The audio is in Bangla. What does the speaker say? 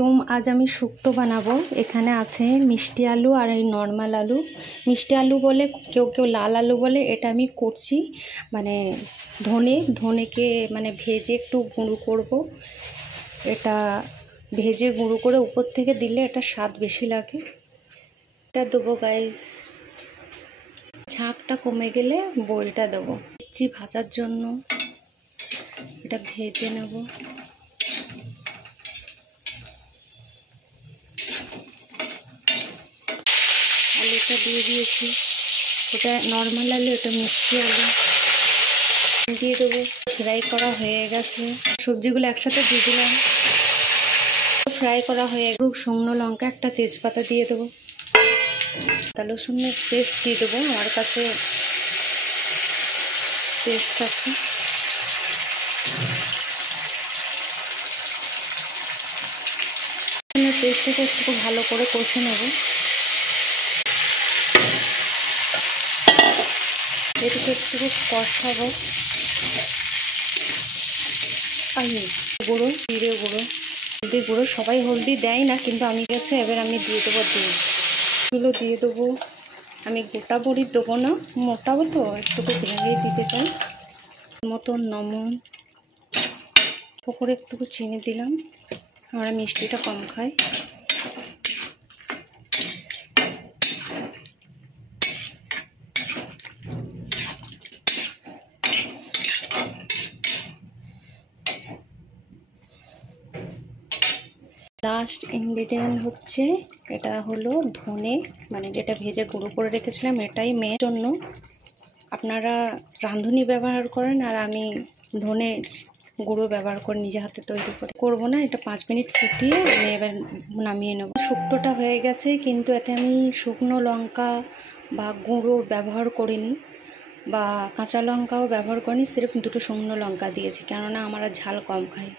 আলাইকুম। আজ আমি শুক্তো বানাবো। এখানে আছে মিষ্টি আলু আর এই নর্মাল আলু। মিষ্টি আলু বলে, কেউ কেউ লাল আলু বলে। এটা আমি করছি মানে ধনেকে মানে ভেজে একটু গুঁড়ো করব। এটা ভেজে গুঁড়ো করে উপর থেকে দিলে এটা স্বাদ বেশি লাগে। এটা দেবো গাইস। ঝাঁকটা কমে গেলে বড়িটা দেবো। দিচ্ছি ভাজার জন্য, এটা ভেজে নেব। আলুটা দিয়ে দিয়েছি, এটা নর্মাল আলু, এটা মিষ্টি আলু দিয়ে দেবো। ফ্রাই করা হয়ে গেছে, সবজিগুলো একসাথে দিয়ে দিলাম। ফ্রাই করা হয়ে শুকনো লঙ্কা, একটা তেজপাতা দিয়ে দেবো। আদা রসুনের পেস্ট দিয়ে দেবো, আমার কাছে পেস্ট আছে। পেস্টটাকে একটু ভালো করে কষে নেব। এটাকে একটু কষাবো। গুঁড়ো, জিরে গুঁড়ো, হলদি গুঁড়ো। সবাই হলদি দেয় না, কিন্তু আমি গেছে। এবার আমি দিয়ে দেবো দুধ। এগুলো দিয়ে দেবো। আমি গোটা বড়ি দেবো না, মোটা তো একটু ভেঙে দিতে চাই। মতন নমন পুকুরে একটু চিনি দিলাম, আমরা মিষ্টিটা কম খাই। লাস্ট ইনগ্রিডিয়েন্ট হচ্ছে, এটা হলো ধনে, মানে যেটা ভেজে গুঁড়ো করে রেখেছিলাম। এটাই মেয়ের জন্য। আপনারা রাঁধুনি ব্যবহার করেন, আর আমি ধনে গুঁড়ো ব্যবহার করে নিজে হাতে তৈরি করবো না। এটা 5 মিনিট ফুটিয়ে আমি এবার নামিয়ে নেব। শুক্তোটা হয়ে গেছে, কিন্তু এতে আমি শুকনো লঙ্কা বা গুঁড়ো ব্যবহার করিনি, বা কাঁচা লঙ্কাও ব্যবহার করিনি। সির্ফ 2টো শুকনো লঙ্কা দিয়েছি, কেননা আমরা ঝাল কম খাই।